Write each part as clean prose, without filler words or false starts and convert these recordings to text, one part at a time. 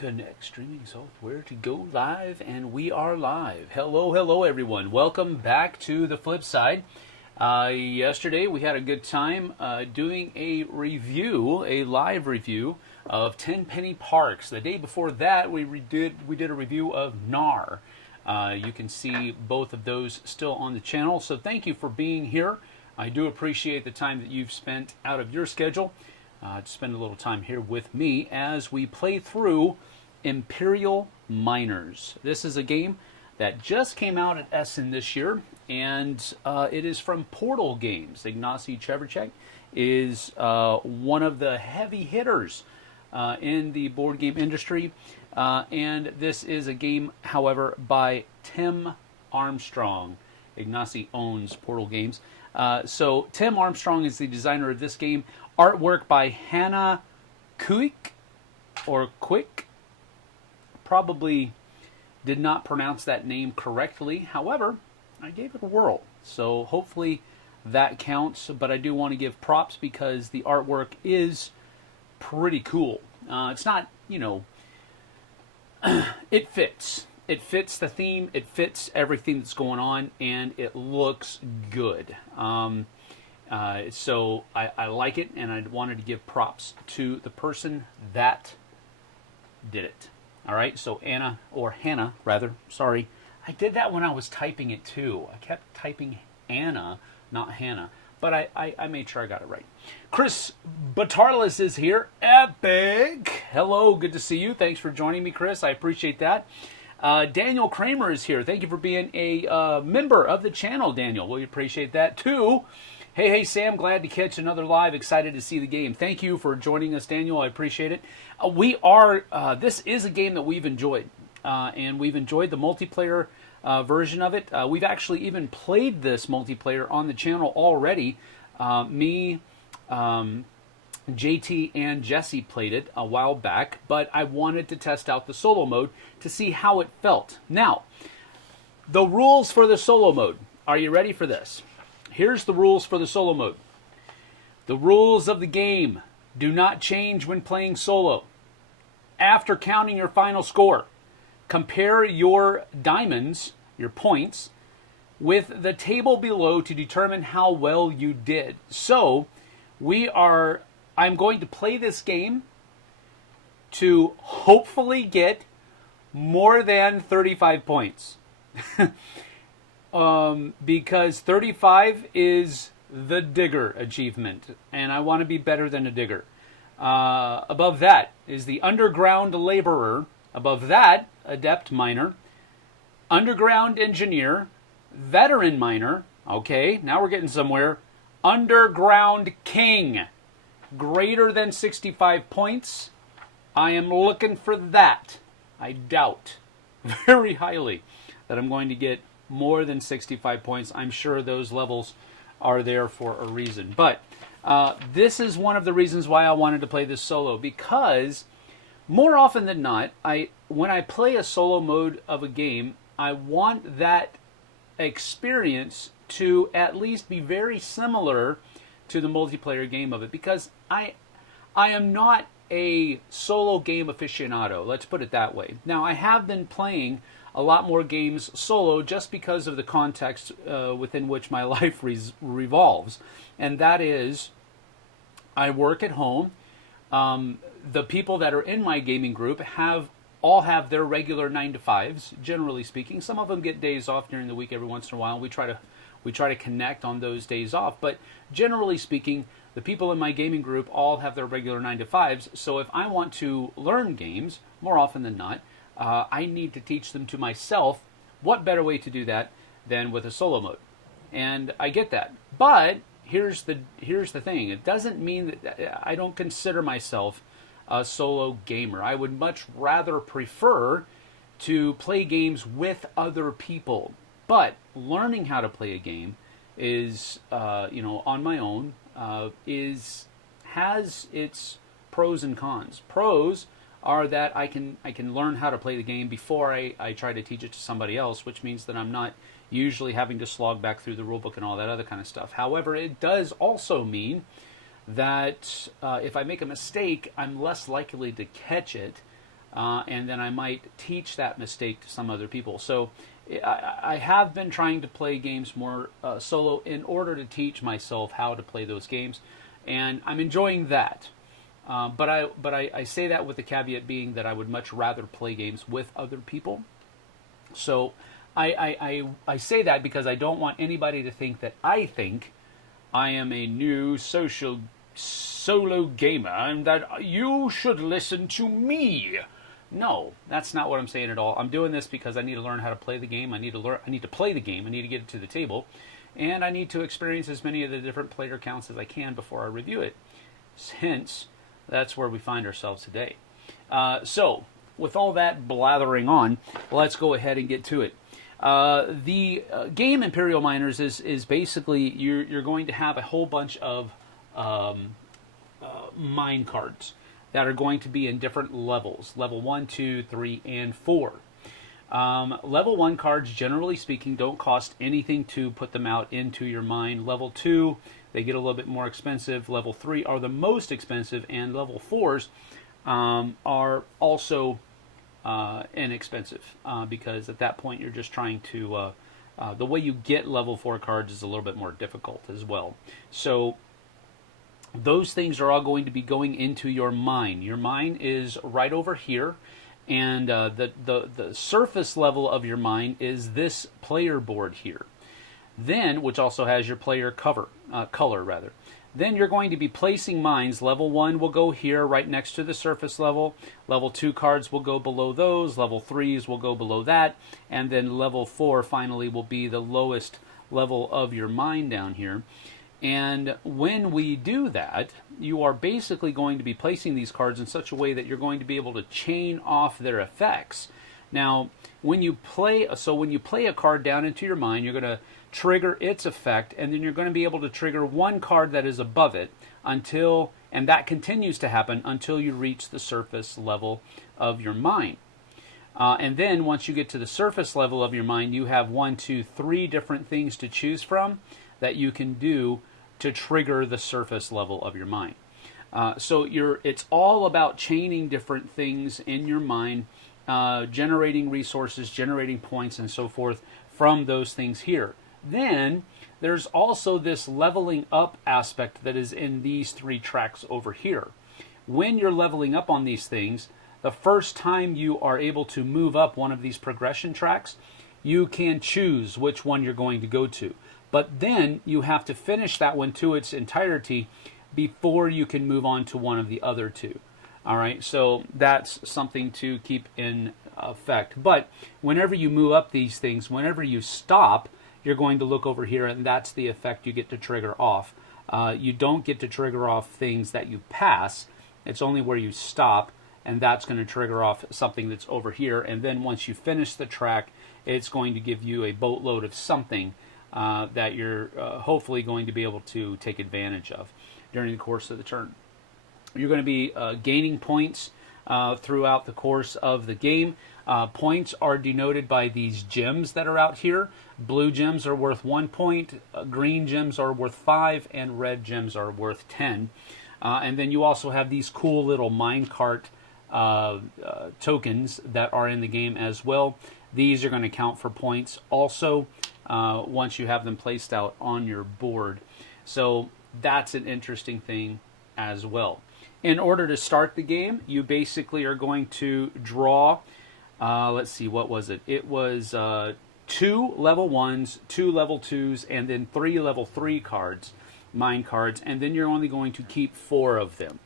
Connect streaming software to go live, and we are live. Hello, everyone. Welcome back to the Flipside. Yesterday we had a good time doing a live review of 10 Penny Parks. The day before that we did a review of NAR. You can see both of those still on the channel, so thank you for being here. I do appreciate the time that you've spent out of your schedule to spend a little time here with me as we play through Imperial Miners. This is a game that just came out at Essen this year, and it is from Portal Games. Ignacy Trzewiczek is one of the heavy hitters in the board game industry, and this is a game, however, by Tim Armstrong. Ignacy owns Portal Games. So Tim Armstrong is the designer of this game. Artwork by Hannah Quick. Probably did not pronounce that name correctly. However, I gave it a whirl. So hopefully that counts. But I do want to give props because the artwork is pretty cool. It's not, it fits. It fits the theme. It fits everything that's going on. And it looks good. So I like it, and I wanted to give props to the person that did it. All right, so Hannah, sorry. I did that when I was typing it too. I kept typing Anna, not Hannah, but I made sure I got it right. Chris Batarlis is here. Epic! Hello, good to see you. Thanks for joining me, Chris. I appreciate that. Daniel Kramer is here. Thank you for being a member of the channel, Daniel. We appreciate that too. Hey, Sam, glad to catch another live. Excited to see the game. Thank you for joining us, Daniel. I appreciate it. This is a game that we've enjoyed, and we've enjoyed the multiplayer version of it. We've actually even played this multiplayer on the channel already. Me, JT, and Jesse played it a while back, but I wanted to test out the solo mode to see how it felt. Now, the rules for the solo mode. Are you ready for this? Here's the rules for the solo mode. The rules of the game do not change when playing solo. After counting your final score, compare your diamonds, your points, with the table below to determine how well you did. So, I'm going to play this game to hopefully get more than 35 points. Because 35 is the digger achievement, and I want to be better than a digger. Above that is the underground laborer. Above that, adept miner, underground engineer, veteran miner. Okay, now we're getting somewhere. Underground king, greater than 65 points. I am looking for that. I doubt very highly that I'm going to get more than 65 points. I'm sure those levels are there for a reason. But this is one of the reasons why I wanted to play this solo, because more often than not, when I play a solo mode of a game, I want that experience to at least be very similar to the multiplayer game of it, because I am not a solo game aficionado, let's put it that way. Now, I have been playing a lot more games solo just because of the context within which my life revolves. And that is, I work at home. The people that are in my gaming group all have their regular 9-to-5s, generally speaking. Some of them get days off during the week every once in a while. We try to connect on those days off. But generally speaking, the people in my gaming group all have their regular 9-to-5s. So if I want to learn games, more often than not, I need to teach them to myself. What better way to do that than with a solo mode? And I get that. But here's the thing. It doesn't mean that I don't consider myself a solo gamer. I would much rather prefer to play games with other people. But learning how to play a game is, on my own, has its pros and cons. Pros are that I can learn how to play the game before I try to teach it to somebody else, which means that I'm not usually having to slog back through the rulebook and all that other kind of stuff. However, it does also mean that if I make a mistake, I'm less likely to catch it and then I might teach that mistake to some other people. So I have been trying to play games more solo in order to teach myself how to play those games, and I'm enjoying that. But I say that with the caveat being that I would much rather play games with other people. So I say that because I don't want anybody to think that I think I am a new solo gamer and that you should listen to me. No, that's not what I'm saying at all. I'm doing this because I need to learn how to play the game. I need to play the game. I need to get it to the table, and I need to experience as many of the different player counts as I can before I review it. Hence, that's where we find ourselves today. So, with all that blathering on, let's go ahead and get to it. The game Imperial Miners is basically you're going to have a whole bunch of mine cards that are going to be in different levels. Level 1, 2, 3, and 4. Level 1 cards, generally speaking, don't cost anything to put them out into your mine. Level 2, they get a little bit more expensive. Level 3 are the most expensive, and level 4s are also inexpensive because at that point you're just trying to... the way you get level 4 cards is a little bit more difficult as well. So those things are all going to be going into your mine. Your mine is right over here, and the surface level of your mine is this player board here. Then, which also has your player color rather. Then you're going to be placing mines. Level 1 will go here right next to the surface level. Level 2 cards will go below those. Level 3s will go below that. And then level 4 finally will be the lowest level of your mine down here. And when we do that, you are basically going to be placing these cards in such a way that you're going to be able to chain off their effects. Now, when you play a card down into your mine, you're going to trigger its effect, and then you're going to be able to trigger one card that is above it and that continues to happen until you reach the surface level of your mine. And then once you get to the surface level of your mine, you have 1, 2, 3 different things to choose from that you can do to trigger the surface level of your mine. So it's all about chaining different things in your mine, generating resources, generating points, and so forth from those things here. Then there's also this leveling up aspect that is in these 3 tracks over here. When you're leveling up on these things, the first time you are able to move up one of these progression tracks, you can choose which one you're going to go to. But then you have to finish that one to its entirety before you can move on to one of the other 2. All right, so that's something to keep in effect. But whenever you move up these things, whenever you stop, you're going to look over here, and that's the effect you get to trigger off. You don't get to trigger off things that you pass. It's only where you stop, and that's going to trigger off something that's over here. And then once you finish the track, it's going to give you a boatload of something that you're hopefully going to be able to take advantage of during the course of the turn. You're going to be gaining points throughout the course of the game. Points are denoted by these gems that are out here. Blue gems are worth 1 point, green gems are worth 5, and red gems are worth 10. And then you also have these cool little minecart tokens that are in the game as well. These are going to count for points also once you have them placed out on your board. So that's an interesting thing as well. In order to start the game, you basically are going to draw, let's see, what was it? It was 2 level 1s, 2 level 2s, and then 3 level 3 cards, mine cards, and then you're only going to keep 4 of them.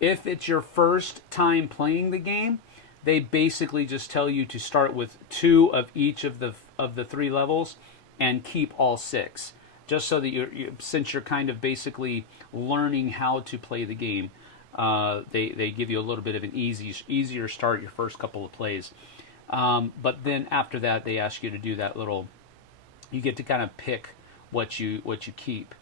If it's your first time playing the game, they basically just tell you to start with 2 of each of the 3 levels and keep all 6, just so that since you're kind of basically learning how to play the game, they give you a little bit of an easier start your first couple of plays. But then after that, they ask you to do that little. You get to kind of pick what you keep.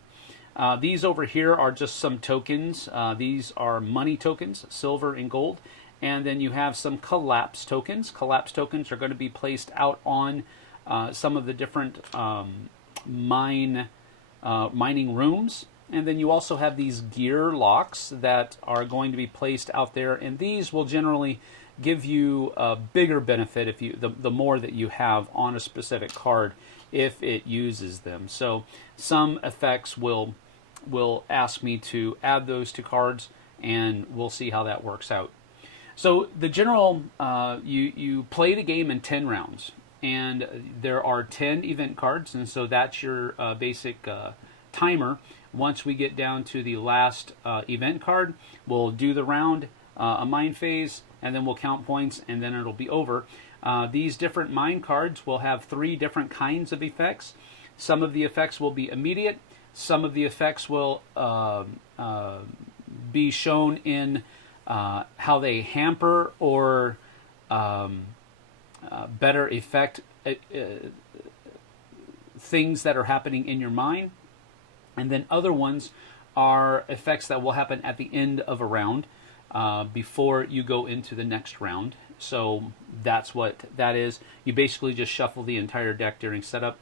These over here are just some tokens. These are money tokens, silver and gold. And then you have some collapse tokens. Collapse tokens are going to be placed out on some of the different mining rooms. And then you also have these gear locks that are going to be placed out there, and these will generally give you a bigger benefit if you the more that you have on a specific card if it uses them. So some effects will ask me to add those to cards, and we'll see how that works out. So the general, you play the game in 10 rounds, and there are 10 event cards, and so that's your basic timer. Once we get down to the last event card, we'll do the round, a mind phase, and then we'll count points, and then it'll be over. These different mind cards will have 3 different kinds of effects. Some of the effects will be immediate. Some of the effects will be shown in how they hamper or better affect things that are happening in your mind. And then other ones are effects that will happen at the end of a round before you go into the next round. So that's what that is. You basically just shuffle the entire deck during setup,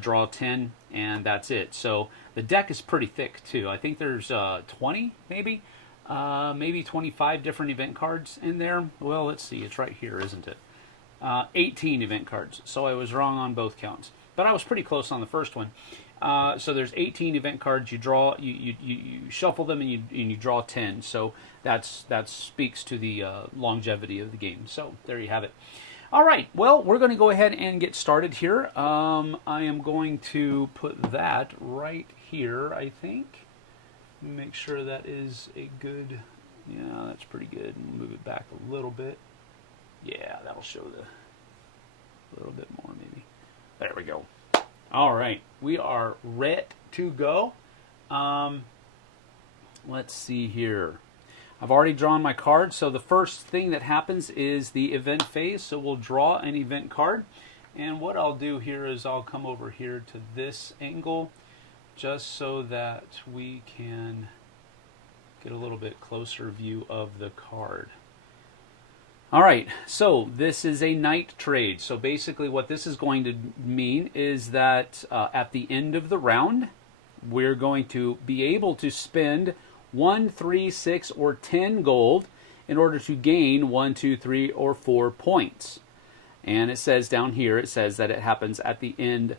draw 10, and that's it. So the deck is pretty thick too. I think there's 20 maybe 25 different event cards in there. Well, let's see, it's right here, isn't it? 18 event cards. So I was wrong on both counts, but I was pretty close on the first one. So there's 18 event cards. You draw, you shuffle them, and you draw 10. So that speaks to the longevity of the game. So there you have it. All right. Well, we're going to go ahead and get started here. I am going to put that right here, I think. Make sure that is a good. Yeah, that's pretty good. Move it back a little bit. Yeah, that'll show a little bit more maybe. There we go. All right, we are ready to go. Let's see here. I've already drawn my card, so the first thing that happens is the event phase. So we'll draw an event card, and what I'll do here is I'll come over here to this angle just so that we can get a little bit closer view of the card. All right, so this is a night trade. So basically what this is going to mean is that at the end of the round, we're going to be able to spend 1, 3, 6, or 10 gold in order to gain 1, 2, 3, or 4 points. And it says down here, it says that it happens at the end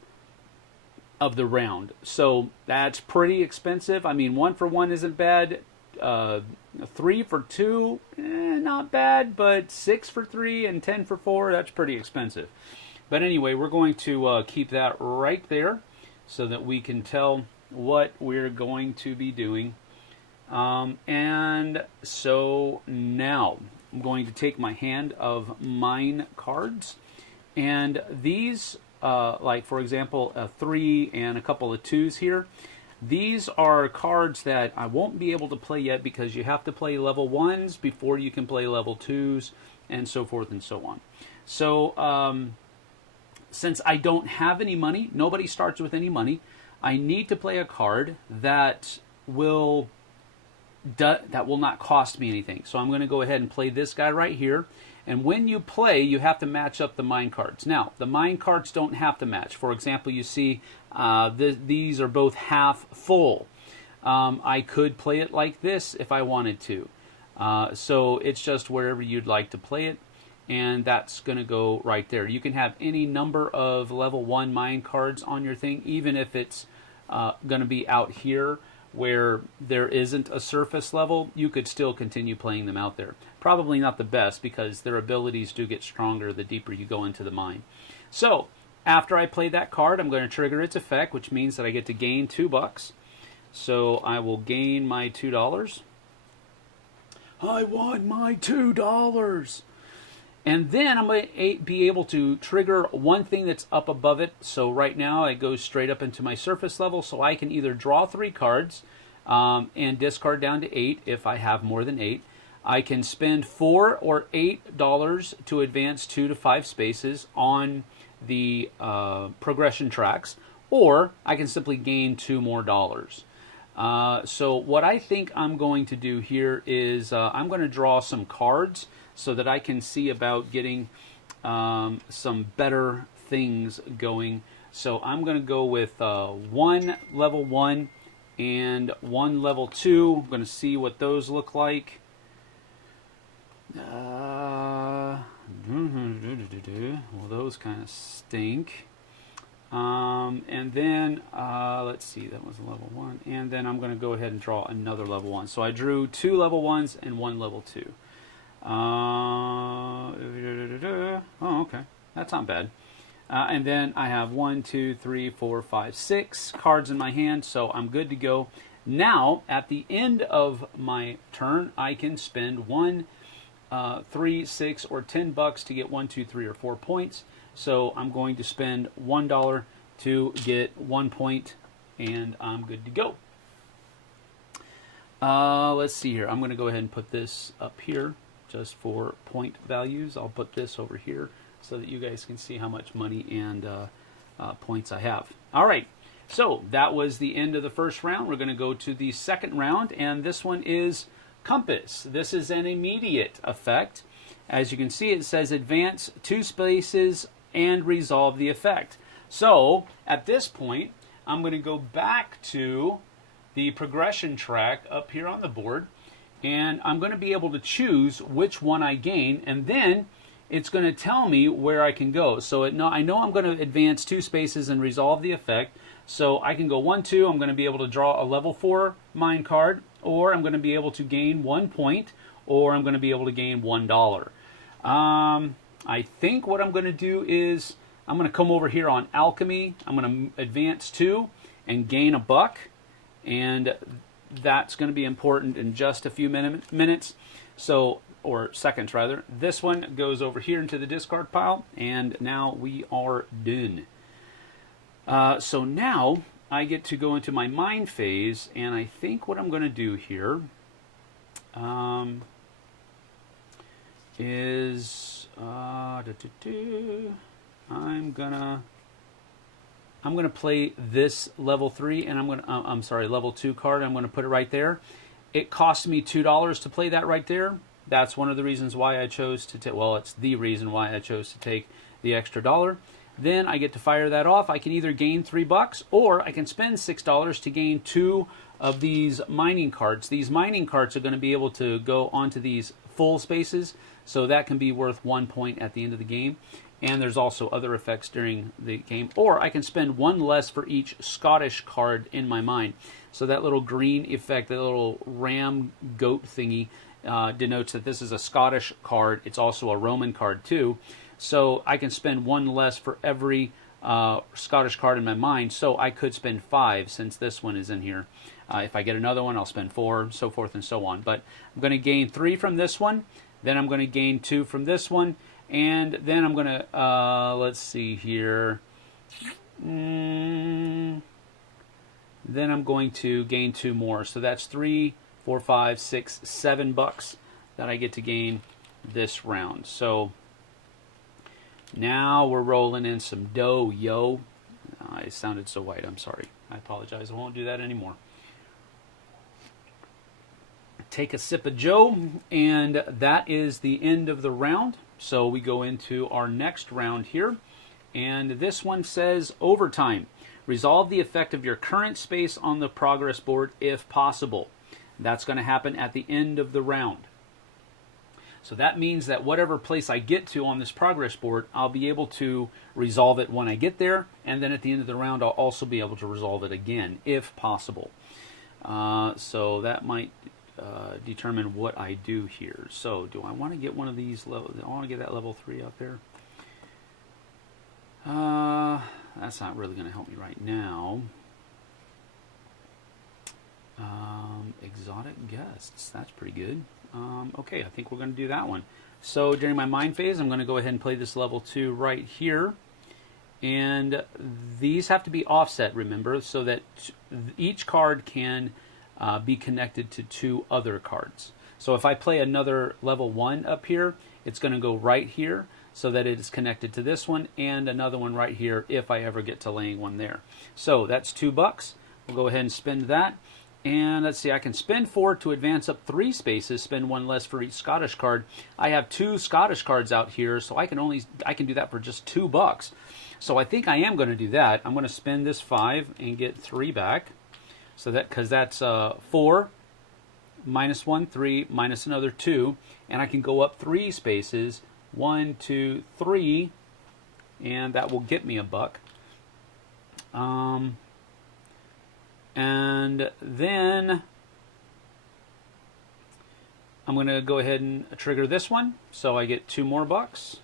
of the round. So that's pretty expensive. I mean, 1 for 1 isn't bad. 3 for 2, not bad, but 6 for 3 and 10 for 4, that's pretty expensive. But anyway, we're going to keep that right there so that we can tell what we're going to be doing. And so now I'm going to take my hand of mine cards, and these, like for example, a 3 and a couple of 2s here. These are cards that I won't be able to play yet because you have to play level 1s before you can play level 2s, and so forth and so on. So since I don't have any money, nobody starts with any money, I need to play a card that will not cost me anything. So I'm going to go ahead and play this guy right here. And when you play, you have to match up the mine cards. Now, the mine cards don't have to match. For example, you see these are both half full. I could play it like this if I wanted to. So it's just wherever you'd like to play it. And that's going to go right there. You can have any number of level 1 mine cards on your thing, even if it's going to be out here where there isn't a surface level. You could still continue playing them out there. Probably not the best because their abilities do get stronger the deeper you go into the mine. So after I play that card, I'm going to trigger its effect, which means that I get to gain $2. So I will gain my $2. I want my $2. And then I'm going to be able to trigger one thing that's up above it. So right now it goes straight up into my surface level. So I can either draw 3 cards and discard down to 8 if I have more than 8. I can spend $4 or $8 to advance 2 to 5 spaces on the progression tracks, or I can simply gain $2 more. So what I think I'm going to do here is I'm going to draw some cards so that I can see about getting some better things going. So I'm going to go with 1 level 1 and 1 level 2. I'm going to see what those look like. Well, those kind of stink. And then, let's see, that was level 1. And then I'm going to go ahead and draw another level 1. So I drew 2 level 1s and 1 level 2. Oh, okay. That's not bad. And then I have 1, 2, 3, 4, 5, 6 cards in my hand, so I'm good to go. Now, at the end of my turn, I can spend 1, 3, 6, or $10 to get 1, 2, 3, or 4 points. So I'm going to spend $1 to get 1 point, and I'm good to go. Let's see here. I'm going to go ahead and put this up here just for point values. I'll put this over here so that you guys can see how much money and points I have. All right. So that was the end of the first round. We're going to go to the second round, and this one is Compass. This is an immediate effect. As you can see, it says advance 2 spaces and resolve the effect. So at this point, I'm going to go back to the progression track up here on the board, and I'm going to be able to choose which one I gain, and then it's going to tell me where I can go. So I know I'm going to advance 2 spaces and resolve the effect. So I can go 1, 2, I'm going to be able to draw a level 4 mine card, or I'm going to be able to gain 1 point, or I'm going to be able to gain $1. I think what I'm going to do is I'm going to come over here on Alchemy. I'm going to advance 2 and gain $1, and that's going to be important in just a few minutes. So, or seconds rather. This one goes over here into the discard pile, and now we are done. So now I get to go into my mine phase, and I think what I'm going to do here is I'm gonna play this level 3, and level 2 card. I'm gonna put it right there. It cost me $2 to play that right there. That's one of the reasons why I chose to take. Well, it's the reason why I chose to take the extra $1. Then I get to fire that off. I can either gain $3 or I can spend $6 to gain 2 of these mining cards. These mining cards are going to be able to go onto these full spaces, so that can be worth 1 point at the end of the game. And there's also other effects during the game. Or I can spend 1 less for each Scottish card in my mine. So that little green effect, that little ram goat thingy, denotes that this is a Scottish card. It's also a Roman card too. So I can spend 1 less for every Scottish card in my mine. So I could spend 5 since this one is in here. If I get another one, I'll spend 4, so forth and so on. But I'm going to gain 3 from this one. Then I'm going to gain 2 from this one. And then I'm going to, let's see here. Then I'm going to gain 2 more. So that's 3, 4, 5, 6, $7 that I get to gain this round. So now we're rolling in some dough, yo. I sounded so white, I'm sorry. I apologize. I won't do that anymore. Take a sip of Joe, and that is the end of the round. So we go into our next round here, and this one says overtime. Resolve the effect of your current space on the progress board if possible. That's going to happen at the end of the round. So that means that whatever place I get to on this progress board, I'll be able to resolve it when I get there, and then at the end of the round I'll also be able to resolve it again if possible. So that might determine what I do here. So do I want to get one of these levels? I want to get that level 3 up there. That's not really going to help me right now. Exotic guests. That's pretty good. Okay, I think we're going to do that one. So during my mine phase, I'm going to go ahead and play this level 2 right here. And these have to be offset, remember, so that each card can be connected to 2 other cards. So if I play another level 1 up here, it's going to go right here so that it is connected to this one, and another one right here if I ever get to laying one there. So that's $2. We'll go ahead and spend that. And let's see, I can spend 4 to advance up 3 spaces, spend 1 less for each Scottish card. I have 2 Scottish cards out here, so I can do that for just $2. So I think I am going to do that. I'm going to spend this 5 and get 3 back. So that, because that's 4 minus 1, 3, minus another 2, and I can go up 3 spaces, 1, 2, 3, and that will get me a buck. And then I'm going to go ahead and trigger this one, so I get 2 more bucks.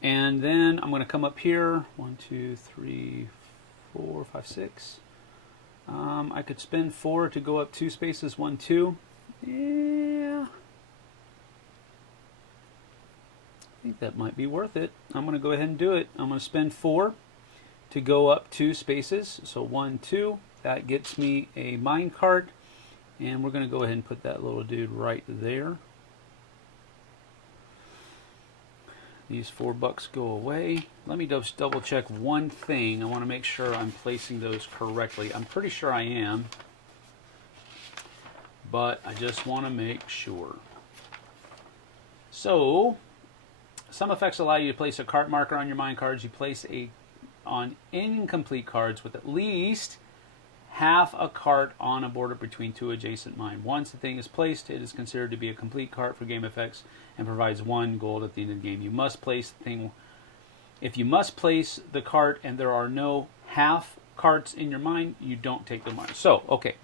And then I'm going to come up here, 1, 2, 3, 4, 5, 6. I could spend 4 to go up 2 spaces, 1, 2. Yeah. I think that might be worth it. I'm going to go ahead and do it. I'm going to spend 4 to go up 2 spaces. So 1, 2. That gets me a mine cart. And we're going to go ahead and put that little dude right there. These 4 bucks go away. Let me just double check one thing. I want to make sure I'm placing those correctly. I'm pretty sure I am, but I just want to make sure. So, some effects allow you to place a cart marker on your mine cards. You place on incomplete cards with at least half a cart on a border between 2 adjacent mine. Once the thing is placed, it is considered to be a complete cart for game effects and provides 1 gold at the end of the game. You must place the thing. If you must place the cart and there are no half carts in your mine, you don't take the mine. So, okay.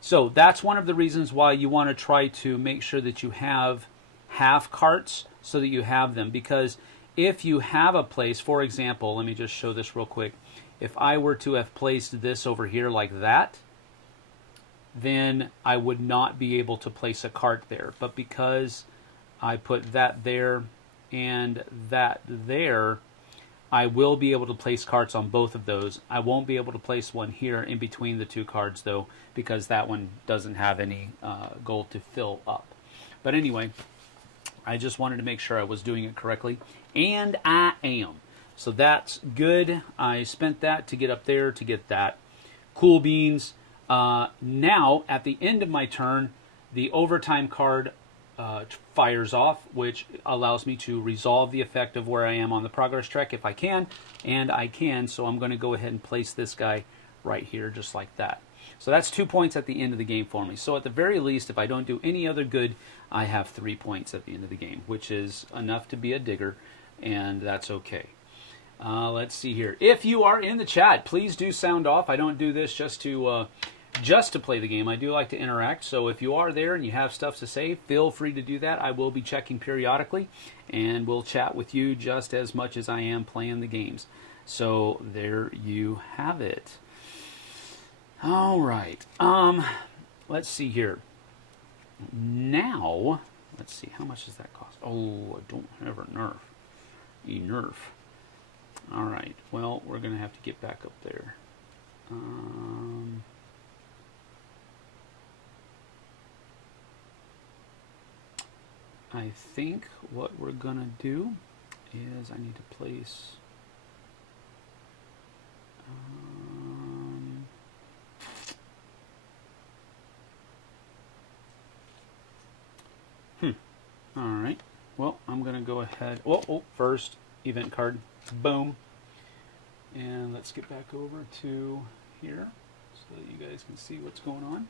So that's one of the reasons why you want to try to make sure that you have half carts so that you have them. Because if you have a place, for example, let me just show this real quick. If I were to have placed this over here like that, then I would not be able to place a cart there. But because I put that there and that there, I will be able to place carts on both of those. I won't be able to place one here in between the 2 cards, though, because that one doesn't have any gold to fill up. But anyway, I just wanted to make sure I was doing it correctly, and I am. So that's good. I spent that to get up there to get that. Cool beans. Now, at the end of my turn, the overtime card fires off, which allows me to resolve the effect of where I am on the progress track if I can, and I can, so I'm going to go ahead and place this guy right here just like that. So that's 2 points at the end of the game for me. So at the very least, if I don't do any other good, I have 3 points at the end of the game, which is enough to be a digger, and that's okay. Let's see here. If you are in the chat, please do sound off. I don't do this just to play the game. I do like to interact. So if you are there and you have stuff to say, feel free to do that. I will be checking periodically, and we'll chat with you just as much as I am playing the games. So there you have it. All right. Let's see here. Now, let's see. How much does that cost? Oh, I don't have a nerf. Nerf. All right. Well, we're going to have to get back up there. I think what we're going to do is I need to place... All right. Well, I'm going to go ahead... Oh, first, event card. Boom. And let's get back over to here so that you guys can see what's going on.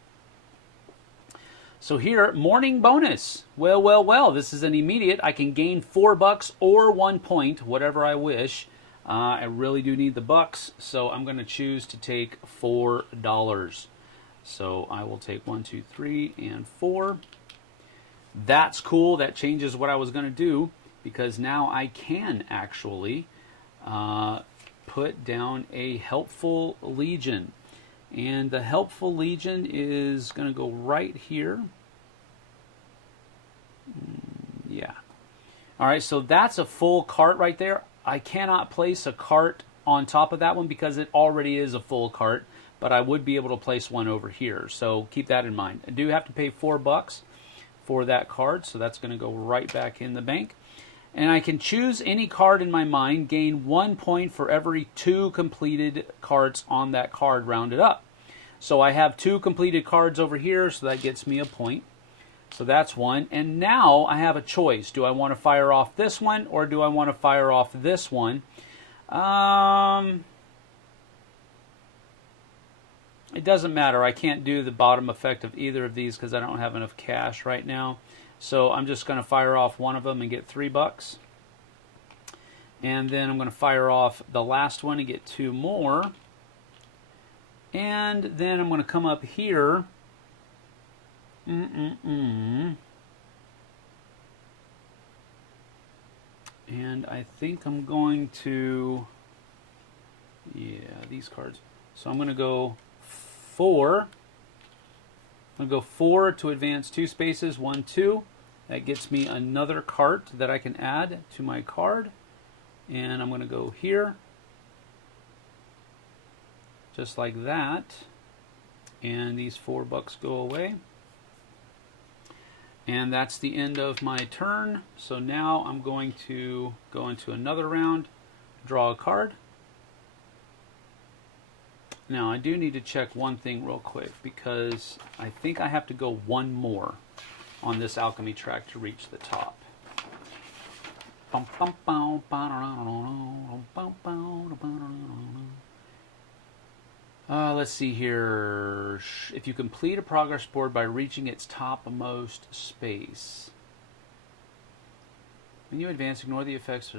So here, morning bonus. Well, this is an immediate. I can gain 4 bucks or 1 point, whatever I wish. I really do need the bucks, so I'm going to choose to take $4. So I will take 1, 2, 3, and 4. That's cool. That changes what I was going to do, because now I can actually put down a helpful legion. And the helpful legion is going to go right here. Yeah. All right, so that's a full cart right there. I cannot place a cart on top of that one because it already is a full cart, but I would be able to place one over here. So keep that in mind. I do have to pay 4 bucks for that card, so that's going to go right back in the bank. And I can choose any card in my mind, gain 1 point for every 2 completed cards on that card rounded up. So I have 2 completed cards over here, so that gets me a point. So that's 1. And now I have a choice. Do I want to fire off this one, or do I want to fire off this one? it doesn't matter. I can't do the bottom effect of either of these because I don't have enough cash right now. So I'm just going to fire off one of them and get $3. And then I'm going to fire off the last one and get 2 more. And then I'm going to come up here. And I think I'm going to, yeah, these cards. So I'm going to go 4. I'm going to go 4 to advance 2 spaces, 1, 2. That gets me another cart that I can add to my card. And I'm going to go here, just like that. And these $4 go away. And that's the end of my turn. So now I'm going to go into another round, draw a card. Now I do need to check one thing real quick because I think I have to go 1 more on this alchemy track to reach the top. Let's see here. If you complete a progress board by reaching its topmost space, when you advance, ignore the effects.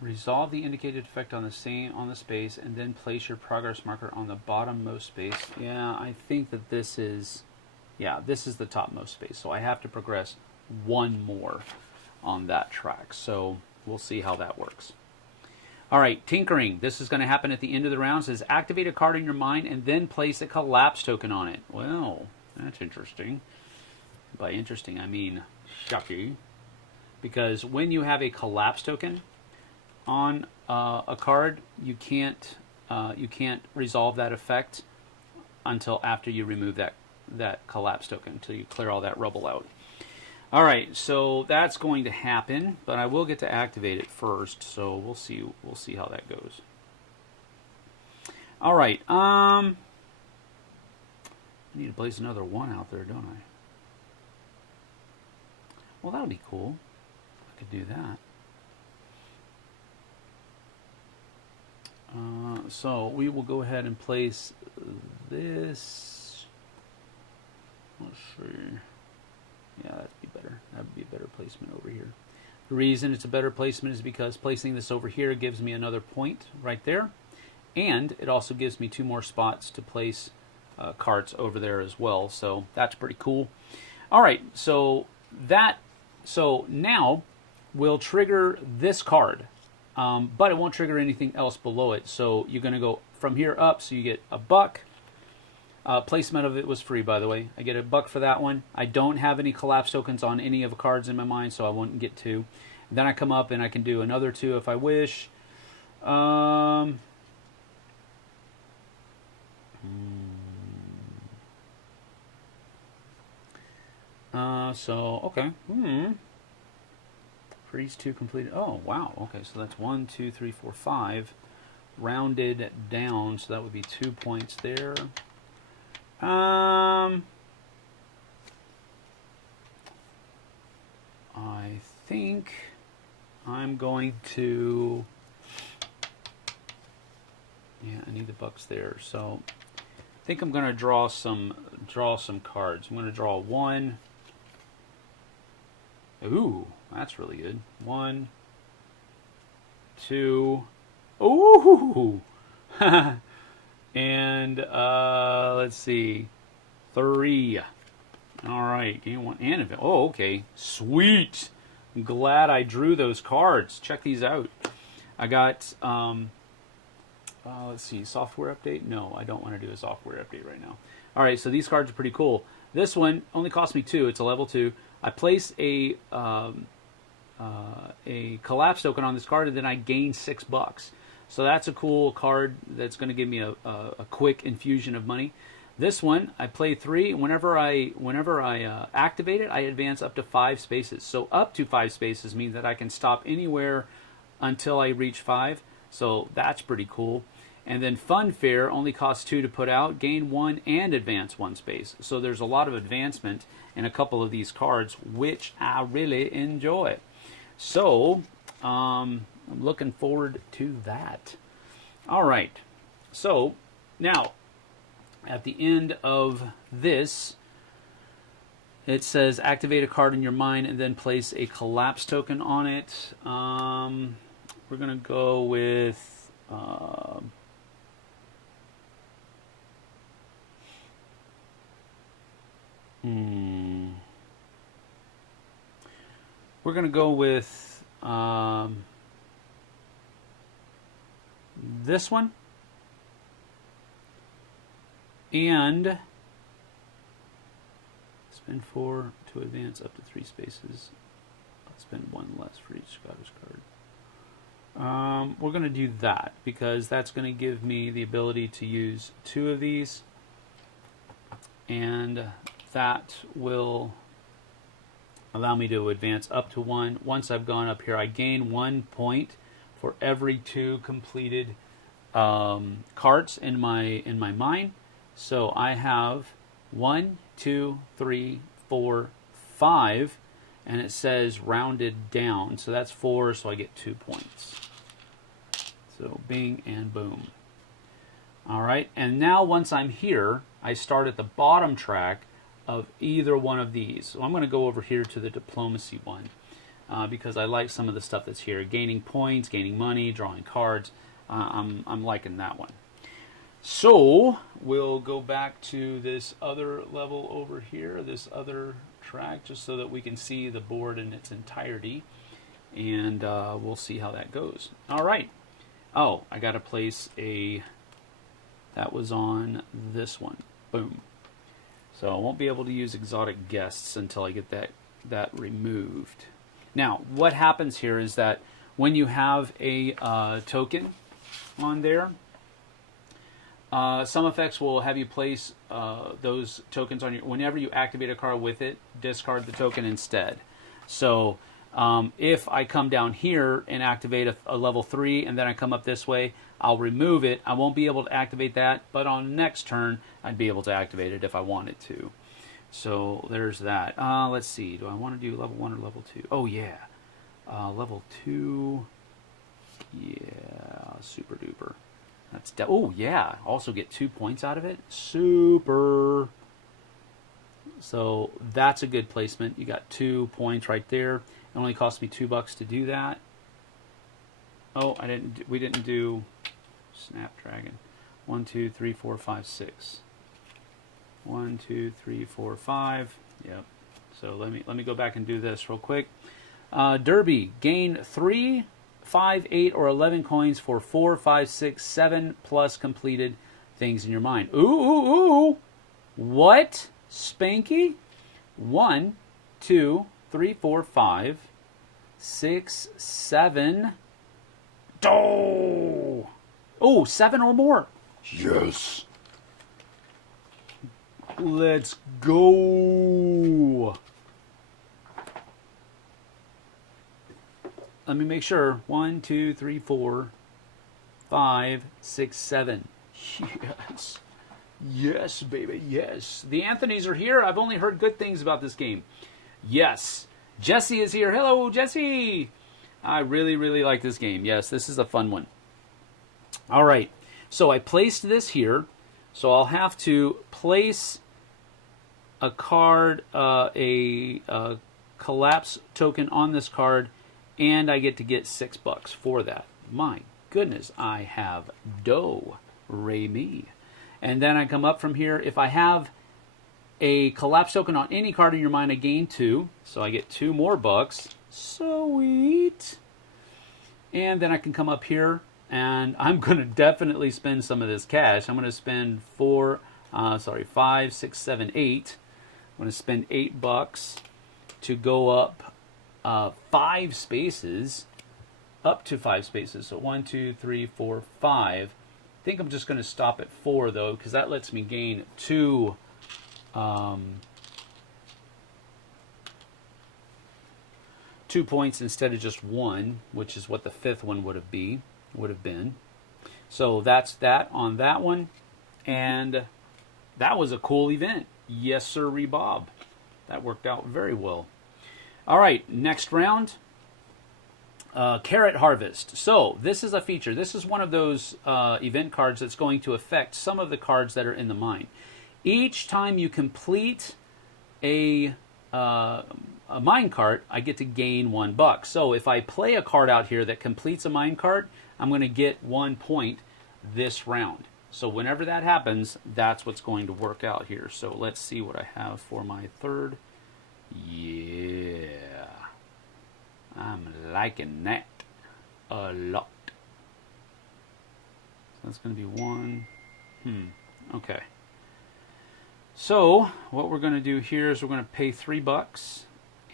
Resolve the indicated effect on the space, and then place your progress marker on the bottommost space. Yeah, I think that this is the topmost space. So I have to progress 1 more on that track. So we'll see how that works. All right, tinkering. This is going to happen at the end of the round. It says activate a card in your mind and then place a collapse token on it. Well, that's interesting. By interesting, I mean shocky. Because when you have a collapse token on a card, you can't resolve that effect until after you remove that collapse token, until you clear all that rubble out. All right, so that's going to happen, but I will get to activate it first. So we'll see how that goes. All right, I need to place another 1 out there, don't I? Well, that would be cool. I could do that. So we will go ahead and place this. Let's see. Yeah, that'd be better. That would be a better placement over here. The reason it's a better placement is because placing this over here gives me another point right there. And it also gives me 2 more spots to place cards over there as well. So that's pretty cool. All right, so now we'll trigger this card. But it won't trigger anything else below it. So you're going to go from here up, so you get $1. Placement of it was free, by the way. I get $1 for that one. I don't have any collapse tokens on any of the cards in my mind, so I won't get 2. And then I come up and I can do another 2 if I wish. Okay. Freeze 2 completed. Oh, wow. Okay, so that's 1, 2, 3, 4, 5. Rounded down, so that would be 2 points there. I think I'm going to... Yeah, I need the bucks there. So I think I'm going to draw some cards. I'm going to draw 1. Ooh, that's really good. 1, 2. Ooh. And let's see, 3. All right, game 1 and event. Oh, okay, sweet. I'm glad I drew those cards. Check these out. I got let's see, software update. No, I don't want to do a software update right now. All right, so these cards are pretty cool. This one only cost me 2. It's a level 2. I place a collapse token on this card, and then I gain $6. So that's a cool card that's going to give me a quick infusion of money. This one, I play 3. Whenever I activate it, I advance up to 5 spaces. So up to 5 spaces means that I can stop anywhere until I reach 5. So that's pretty cool. And then Funfair only costs 2 to put out, gain 1, and advance 1 space. So there's a lot of advancement in a couple of these cards, which I really enjoy. So I'm looking forward to that. All right. So now at the end of this, it says activate a card in your mind and then place a collapse token on it. We're going to go with... We're going to go with this one. And spend 4 to advance up to 3 spaces. I'll spend 1 less for each Scottish card. We're going to do that because that's going to give me the ability to use 2 of these. And that will allow me to advance up to 1. Once I've gone up here, I gain 1 point for every 2 completed cards in my mind. So I have 1, 2, 3, 4, 5, and it says rounded down. So that's 4, so I get 2 points. So bing and boom. All right, and now once I'm here, I start at the bottom track of either one of these. So I'm going to go over here to the diplomacy one because I like some of the stuff that's here. Gaining points, gaining money, drawing cards. I'm liking that one. So we'll go back to this other level over here, this other track, just so that we can see the board in its entirety. And we'll see how that goes. All right. Oh, I got to place a... That was on this one. Boom. So I won't be able to use exotic guests until I get that removed. Now, what happens here is that when you have a token on there, some effects will have you place those tokens on your... Whenever you activate a card with it, discard the token instead. So if I come down here and activate a level 3 and then I come up this way, I'll remove it. I won't be able to activate that, but on the next turn, I'd be able to activate it if I wanted to. So there's that. Let's see. Do I want to do level 1 or level 2? Oh, yeah. Level 2. Yeah, super duper. That's oh, yeah. Also get 2 points out of it. Super. So that's a good placement. You got 2 points right there. It only cost me $2 to do that. Oh, we didn't do Snapdragon. 1, 2, 3, 4, 5, 6. 1, 2, 3, 4, 5. Yep. So let me go back and do this real quick. Derby, gain 3, 5, 8, or 11 coins for 4, 5, 6, 7 plus completed things in your mind. Ooh, ooh, ooh. What? Spanky? 1, 2, 3, 4, 5, 6, 7. Oh, 7 or more. Yes. Let's go. Let me make sure. 1, 2, 3, 4, 5, 6, 7. Yes. Yes, baby, yes. The Anthonys are here. I've only heard good things about this game. Yes. Jesse is here. Hello, Jesse. I really, really like this game. Yes, this is a fun one. All right. So I placed this here. So I'll have to place a card, a collapse token on this card, and I get to get $6 for that. My goodness, I have dough. Ray-me. And then I come up from here. If I have a collapse token on any card in your mind, I gain 2. So I get 2 more bucks. Sweet. And then I can come up here, and I'm going to definitely spend some of this cash. I'm going to spend 5, 6, 7, 8. I'm going to spend $8 to go up 5 spaces, up to 5 spaces. So 1, 2, 3, 4, 5. I think I'm just going to stop at 4 though, because that lets me gain 2 points instead of just 1, which is what the 5th one would have been. So that's that on that one, and that was a cool event. Yes, sir, Bob. That worked out very well. All right, next round. Carrot Harvest. So this is a feature. This is one of those event cards that's going to affect some of the cards that are in the mine. Each time you complete a mine cart, I get to gain $1. So if I play a card out here that completes a mine cart, I'm going to get 1 point this round. So whenever that happens, that's what's going to work out here. So let's see what I have for my third. Yeah. I'm liking that a lot. So that's going to be 1. Okay. So what we're going to do here is we're going to pay $3,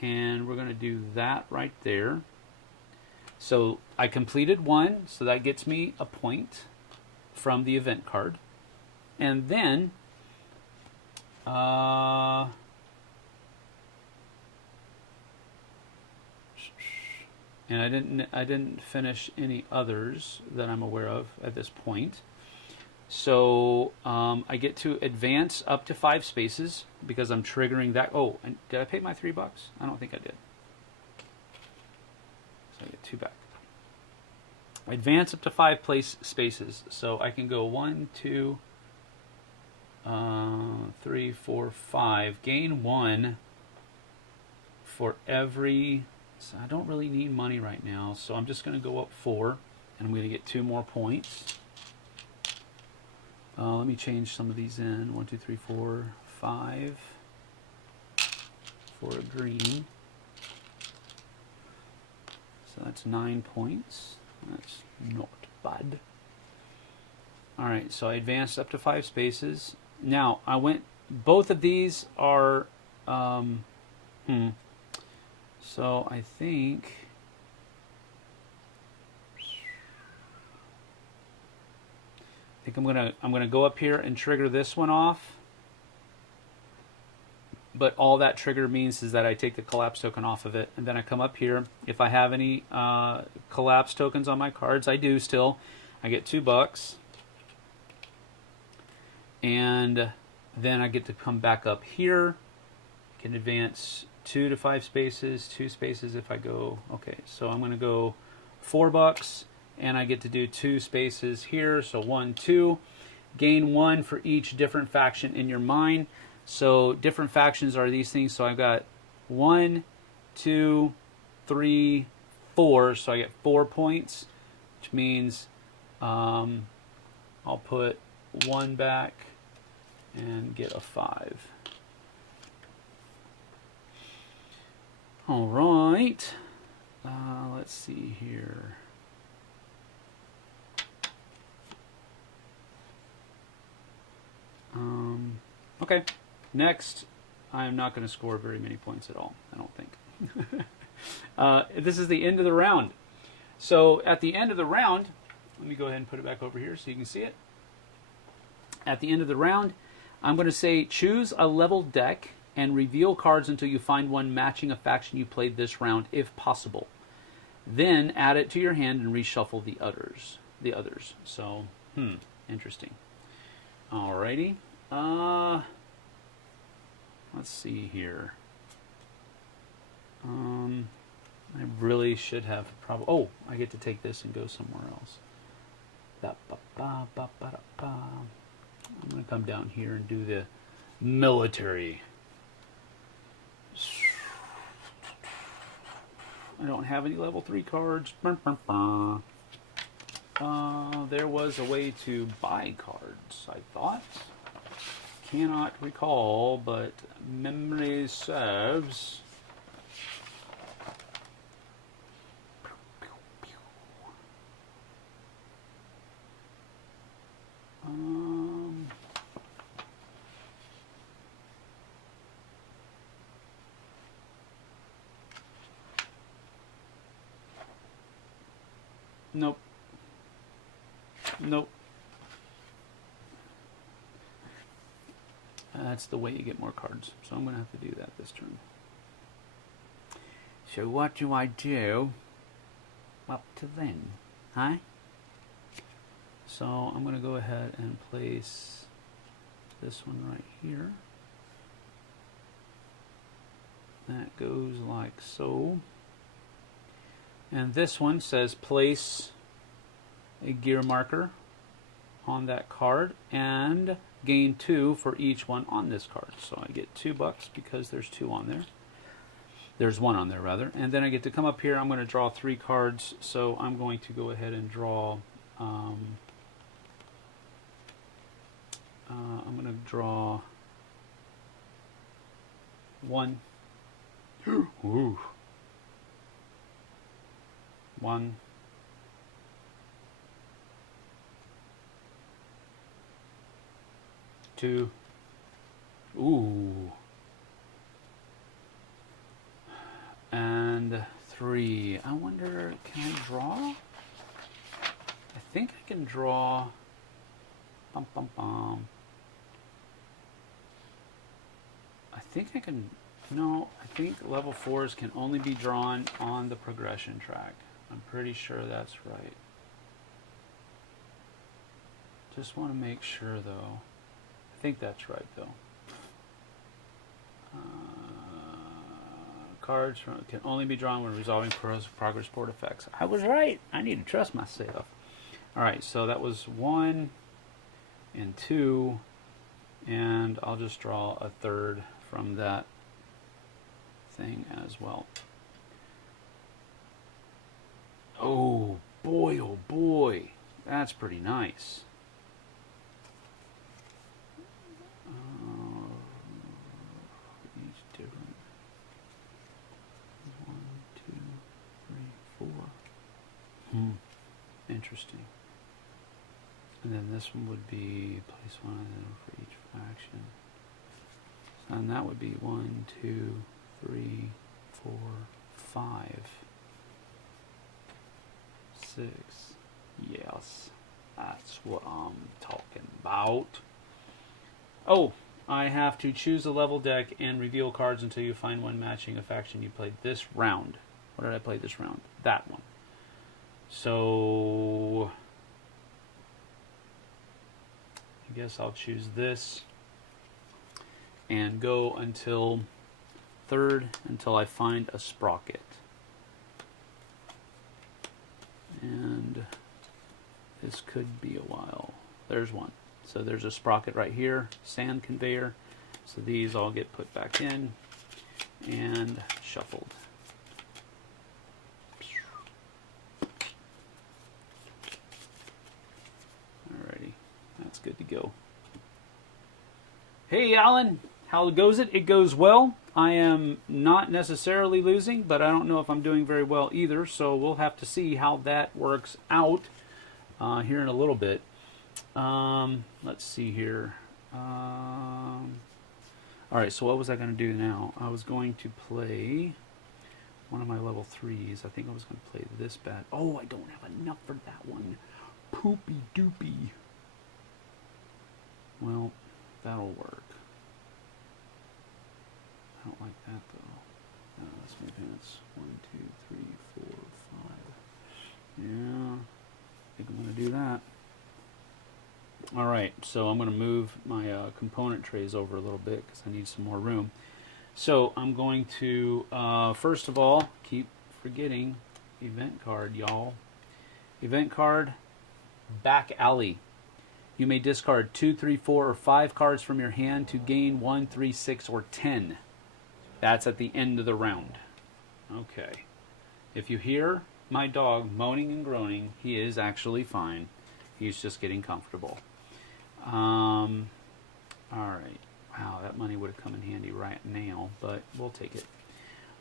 and we're going to do that right there. So I completed 1, so that gets me a point from the event card. And then and I didn't finish any others that I'm aware of at this point. So I get to advance up to 5 spaces because I'm triggering that. Oh, and did I pay my $3? I don't think I did. So I get 2 back. Advance up to 5 spaces. So I can go 1, 2, 3, 4, 5. Gain 1 for every. So I don't really need money right now. So I'm just going to go up 4, and I'm going to get 2 more points. Let me change some of these in. 1, 2, 3, 4, 5 for a green. So that's 9 points. That's not bad. Alright, so I advanced up to 5 spaces. Now, both of these are, so I think, I'm gonna go up here and trigger this one off. But all that trigger means is that I take the collapse token off of it, and then I come up here. If I have any collapse tokens on my cards, I do still. I get $2, and then I get to come back up here. Can advance 2 to 5 spaces, 2 spaces if I go. Okay, so I'm going to go $4, and I get to do 2 spaces here. So 1, 2. Gain 1 for each different faction in your mine. So different factions are these things. So I've got 1, 2, 3, 4. So I get 4 points, which means I'll put 1 back and get a 5. All right. Let's see here. Okay. Next, I'm not going to score very many points at all, I don't think. This is the end of the round. So at the end of the round, let me go ahead and put it back over here so you can see it. At the end of the round, I'm going to say choose a level deck and reveal cards until you find one matching a faction you played this round, if possible. Then add it to your hand and reshuffle the others. So, interesting. Alrighty. Let's see here. I really should have probably. Oh, I get to take this and go somewhere else. I'm going to come down here and do the military. I don't have any level 3 cards. There was a way to buy cards, I thought. Cannot recall, but memory serves. Nope. Nope. That's the way you get more cards. So I'm going to have to do that this turn. So what do I do up to then? Huh? So I'm going to go ahead and place this one right here. That goes like so. And this one says place a gear marker on that card and gain 2 for each one on this card. So I get $2 because there's 2 on there. There's 1 on there rather. And then I get to come up here. I'm going to draw 3 cards. So I'm going to go ahead and draw. I'm going to draw 1. Ooh. 1. 2. Ooh. And 3. I wonder, can I draw? I think I can draw. Bum, bum, bum. I think I can. No, I think level 4s can only be drawn on the progression track. I'm pretty sure that's right. Just want to make sure though. I think that's right though. Cards can only be drawn when resolving progress board effects. I was right. I need to trust myself. Alright, so that was 1 and 2. And I'll just draw a 3rd from that thing as well. Oh boy, that's pretty nice. Each different. 1, 2, 3, 4. Interesting. And then this one would be place 1 for each faction. And that would be 1, 2, 3, 4, 5, 6. Yes, that's what I'm talking about. Oh, I have to choose a level deck and reveal cards until you find one matching a faction you played this round. What did I play this round? That one. So I guess I'll choose this and go until 3rd until I find a sprocket. And this could be a while. There's one. So there's a sprocket right here, sand conveyor. So these all get put back in and shuffled. Alrighty, that's good to go. Hey Alan, how goes it? It goes well. I am not necessarily losing, but I don't know if I'm doing very well either, so we'll have to see how that works out here in a little bit. Let's see here. Alright, so what was I going to do now? I was going to play one of my level 3s. I think I was going to play this bat. Oh, I don't have enough for that one. Poopy doopy. Well, that'll work. I don't like that though. Let's move hands. 1, 2, 3, 4, 5. Yeah, I think I'm going to do that. Alright, so I'm going to move my component trays over a little bit because I need some more room. So I'm going to, first of all, keep forgetting event card, y'all. Event card, back alley. You may discard 2, 3, 4, or 5 cards from your hand to gain 1, 3, 6, or 10. That's at the end of the round. Okay. If you hear my dog moaning and groaning, he is actually fine. He's just getting comfortable. Alright. Wow, that money would have come in handy right now, but we'll take it.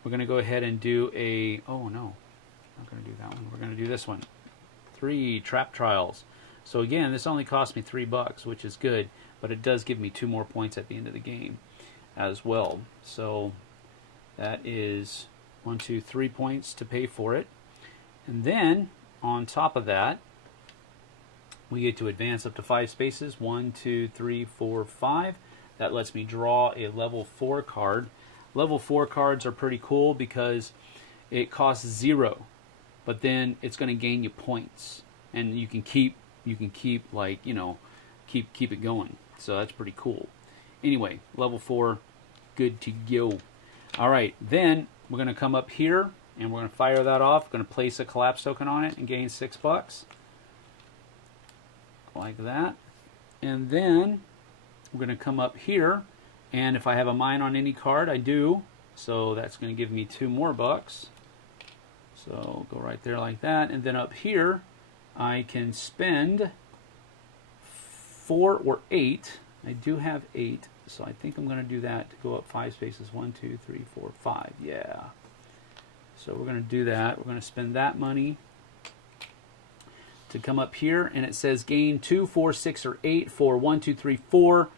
We're going to go ahead and do a... Oh, no. Not going to do that one. We're going to do this one. 3 trap trials. So again, this only cost me $3, which is good, but it does give me 2 more points at the end of the game as well. So that is 1, 2, 3 points to pay for it. And then, on top of that, we get to advance up to 5 spaces. 1, 2, 3, 4, 5. That lets me draw a level 4 card. Level 4 cards are pretty cool because it costs 0, but then it's going to gain you points, and you can keep like, you know, keep it going. So that's pretty cool. Anyway, level 4, good to go. All right, then we're going to come up here And we're going to fire that off. We're going to place a collapse token on it and gain $6. Like that. And then we're going to come up here. And if I have a mine on any card, I do. So that's going to give me 2 more bucks. So go right there like that. And then up here, I can spend 4 or 8. I do have 8. So I think I'm going to do that to go up 5 spaces. 1, 2, 3, 4, 5. Yeah. So we're going to do that. We're going to spend that money to come up here. And it says gain 2, 4, 6, or 8 for 1, 2, 3, 4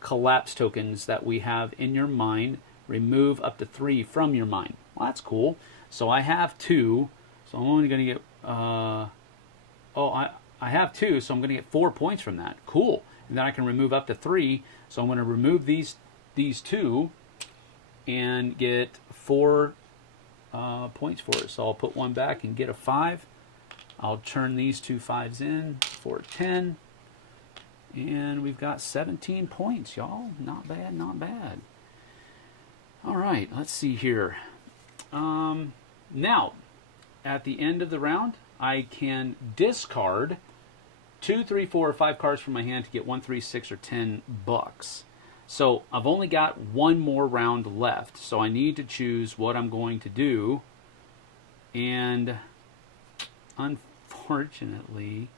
collapse tokens that we have in your mine. Remove up to 3 from your mine. Well, that's cool. So I have 2. So I'm only going to get... I have 2, so I'm going to get 4 points from that. Cool. And then I can remove up to 3. So I'm going to remove these 2 and get 4 points for it. So I'll put 1 back and get a 5. I'll turn these 2 5s in for 10. And we've got 17 points, y'all. Not bad, not bad. All right, let's see here. Now, at the end of the round, I can discard 2, 3, 4, or 5 cards from my hand to get 1, 3, 6, or 10 bucks. So I've only got 1 more round left. So I need to choose what I'm going to do. And unfortunately,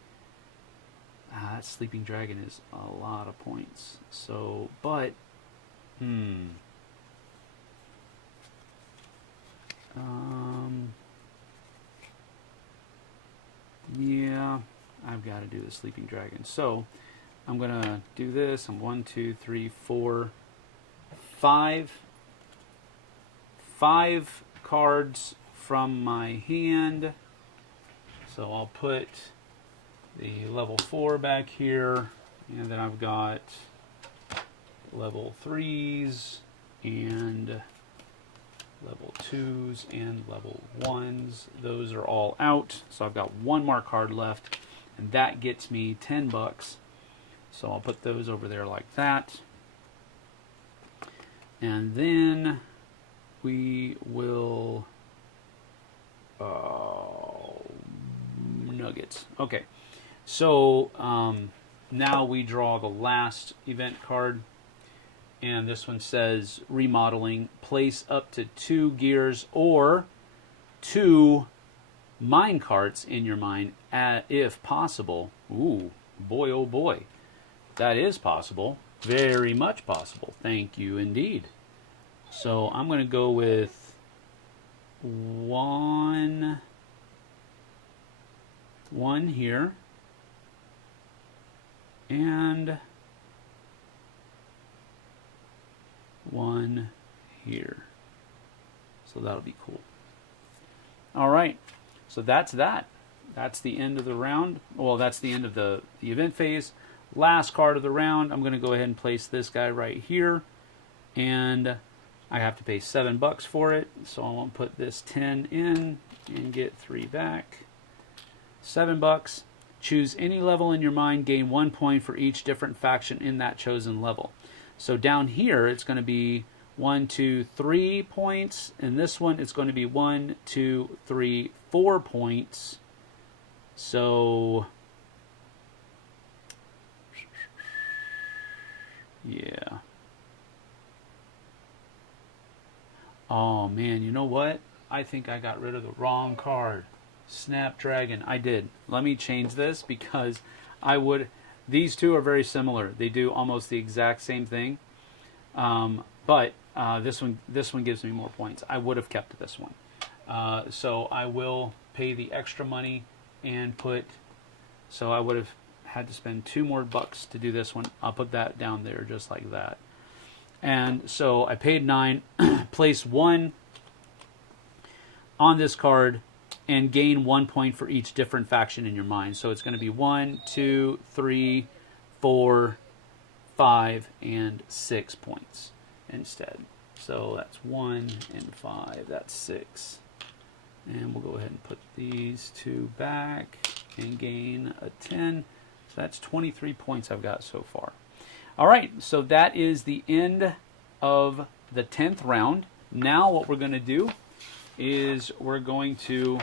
that Sleeping Dragon is a lot of points. So, but, yeah, I've got to do the Sleeping Dragon. So I'm going to do this. I'm 1, 2, 3, 4, 5 cards from my hand. So I'll put the level 4 back here, and then I've got level 3s and level 2s and level 1s. Those are all out. So I've got 1 more card left, and that gets me 10 bucks. So I'll put those over there like that. And then we will nuggets. Okay. So now we draw the last event card. And this one says remodeling. Place up to 2 gears or 2 mine carts in your mine if possible. Ooh, boy, oh boy. That is possible. Very much possible. Thank you indeed. So I'm going to go with 1 here. And 1 here. So that'll be cool. All right. So that's that. That's the end of the round. Well, that's the end of the event phase. Last card of the round. I'm going to go ahead and place this guy right here. And I have to pay 7 bucks for it. So I'm going to put this 10 in and get 3 back. 7 bucks. Choose any level in your mind. Gain 1 point for each different faction in that chosen level. So down here, it's going to be 1, 2, 3 points. And this one, it's going to be 1, 2, 3, 4 points. So, yeah. Oh, man, you know what? I think I got rid of the wrong card. Snapdragon. I did. Let me change this because I would... These two are very similar. They do almost the exact same thing. But this one gives me more points. I would have kept this one. So I will pay the extra money and put... So I would have had to spend 2 more bucks to do this one. I'll put that down there just like that. And so I paid 9, place 1 on this card, and gain 1 point for each different faction in your mind. So it's going to be 1, 2, 3, 4, 5, and 6 points instead. So that's 1 and 5. That's 6. And we'll go ahead and put these 2 back and gain a 10. So that's 23 points I've got so far. All right, so that is the end of the 10th round. Now what we're going to do is we're going to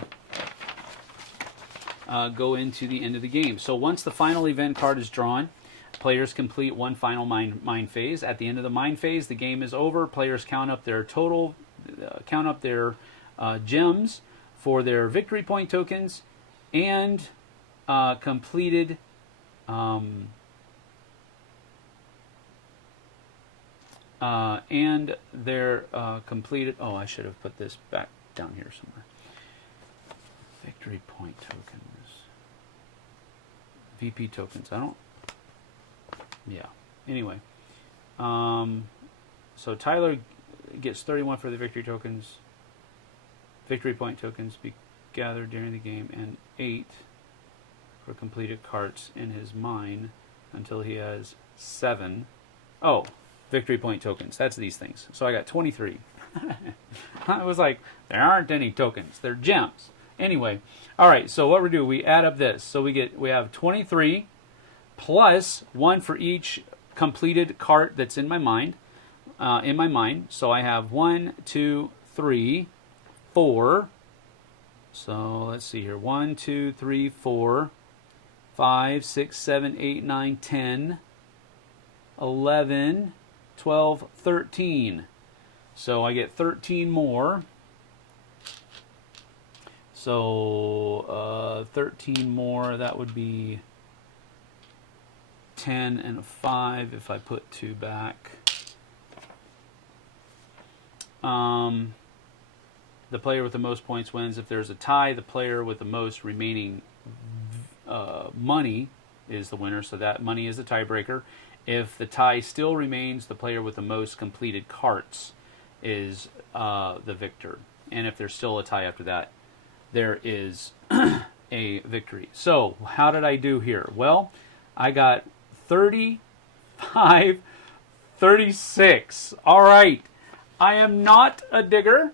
go into the end of the game. So once the final event card is drawn, players complete one final mine phase. At the end of the mine phase, the game is over. Players count up their total, gems for their victory point tokens, and completed and their completed. Oh, I should have put this back down here somewhere. Victory point tokens, VP tokens. I don't. Yeah. Anyway, so Tyler gets 31 for the victory tokens. Victory point tokens be gathered during the game, and 8 for completed carts in his mine until he has 7. Oh, victory point tokens. That's these things. So I got 23. I was like, there aren't any tokens. They're gems. Anyway, all right. So what we do, we add up this. So we have 23 plus 1 for each completed cart that's in my mind. So I have 1, 2, 3, 4. So let's see here. 1, 2, 3, 4, 5, 6, 7, 8, 9, 10, 11, 12, 13. So I get 13 more. So 13 more, that would be 10 and a 5 if I put 2 back. The player with the most points wins. If there's a tie, the player with the most remaining money is the winner, so that money is the tiebreaker. If the tie still remains, the player with the most completed carts is the victor. And if there's still a tie after that, there is a victory. So how did I do here? Well, I got 35, 36. All right. I am not a digger.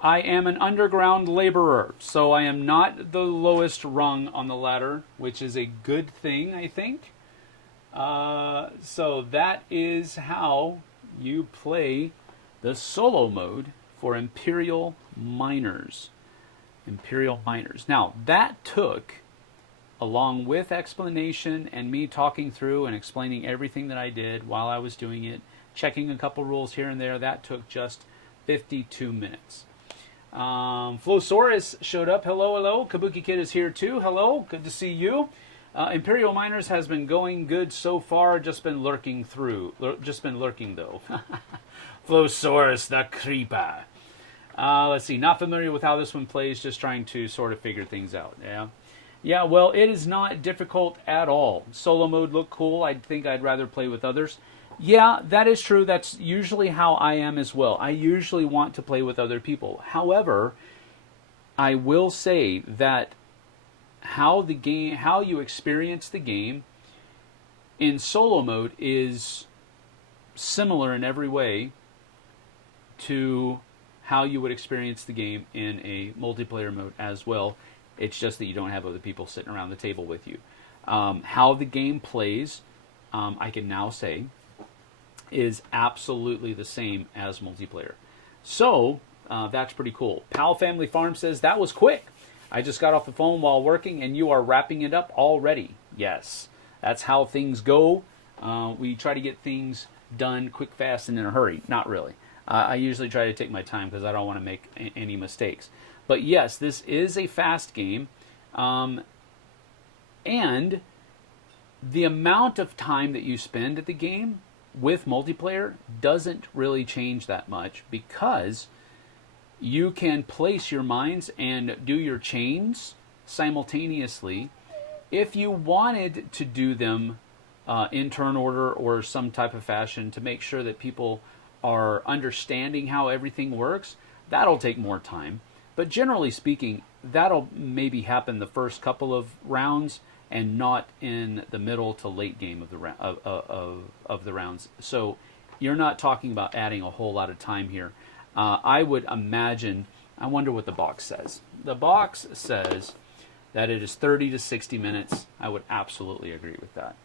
I am an underground laborer, so I am not the lowest rung on the ladder, which is a good thing, I think. So that is how you play the solo mode for Imperial Miners. Imperial Miners. Now, that took, along with explanation and me talking through and explaining everything that I did while I was doing it, checking a couple rules here and there, that took just 52 minutes. Flosaurus showed up. Hello, hello. Kabuki Kid is here too. Hello, good to see you. Imperial Miners has been going good so far. Just been lurking though. Flosaurus the creeper. Let's see. Not familiar with how this one plays. Just trying to sort of figure things out. Yeah. Well, it is not difficult at all. Solo mode looked cool. I think I'd rather play with others. Yeah, that is true. That's usually how I am as well. I usually want to play with other people. However, I will say that how you experience the game in solo mode is similar in every way to how you would experience the game in a multiplayer mode as well. It's just that you don't have other people sitting around the table with you. How the game plays, I can now say, is absolutely the same as multiplayer. So, that's pretty cool. Pal Family Farm says, that was quick. I just got off the phone while working and you are wrapping it up already. Yes, that's how things go. We try to get things done quick, fast, and in a hurry. Not really. I usually try to take my time because I don't want to make any mistakes. But yes, this is a fast game. And the amount of time that you spend at the game with multiplayer doesn't really change that much because you can place your mines and do your chains simultaneously. If you wanted to do them in turn order or some type of fashion to make sure that people are understanding how everything works, that'll take more time. But generally speaking, that'll maybe happen the first couple of rounds and not in the middle to late game of the rounds. So you're not talking about adding a whole lot of time here. I would imagine, I wonder what the box says. The box says that it is 30 to 60 minutes. I would absolutely agree with that.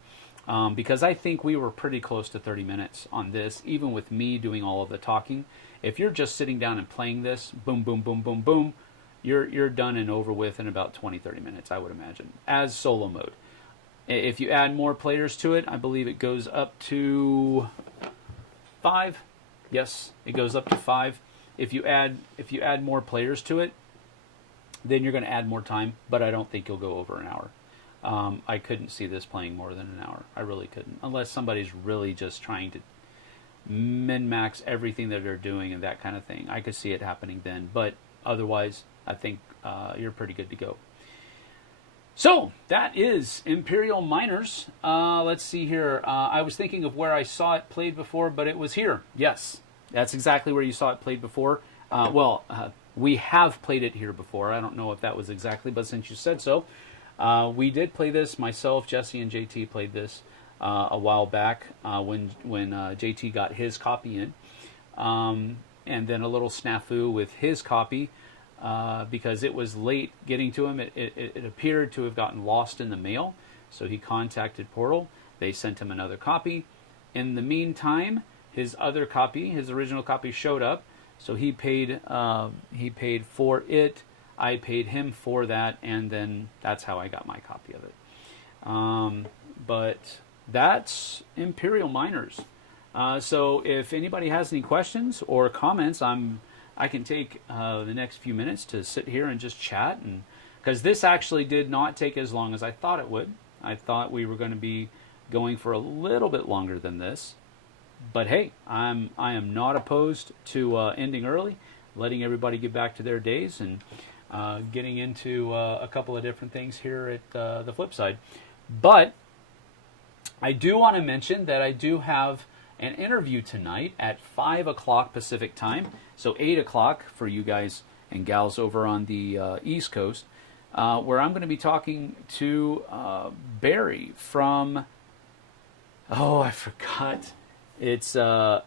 because I think we were pretty close to 30 minutes on this, even with me doing all of the talking. If you're just sitting down and playing this, boom, boom, boom, boom, boom, you're done and over with in about 20, 30 minutes, I would imagine, as solo mode. If you add more players to it, I believe it goes up to 5. Yes, it goes up to 5. If you add more players to it, then you're going to add more time, but I don't think you'll go over an hour. I couldn't see this playing more than an hour. I really couldn't, unless somebody's really just trying to min-max everything that they're doing and that kind of thing. I could see it happening then, but otherwise, I think you're pretty good to go. So, that is Imperial Miners. Let's see here. I was thinking of where I saw it played before, but it was here. Yes, that's exactly where you saw it played before. We have played it here before. I don't know if that was exactly, but since you said so, we did play this. Myself, Jesse, and JT played this a while back when JT got his copy in. And then a little snafu with his copy. Because it was late getting to him. It appeared to have gotten lost in the mail, so he contacted Portal. They sent him another copy. In the meantime, his original copy showed up, so he paid for it. I paid him for that, and then that's how I got my copy of it. But that's Imperial Miners. So if anybody has any questions or comments, I can take the next few minutes to sit here and just chat, and because this actually did not take as long as I thought it would. I thought we were going to be going for a little bit longer than this, but hey, I am not opposed to ending early, letting everybody get back to their days, and getting into a couple of different things here at the Flipside. But I do want to mention that I do have an interview tonight at 5 o'clock Pacific time, so 8 o'clock for you guys and gals over on the East Coast, where I'm going to be talking to Barry from, I forgot, it's a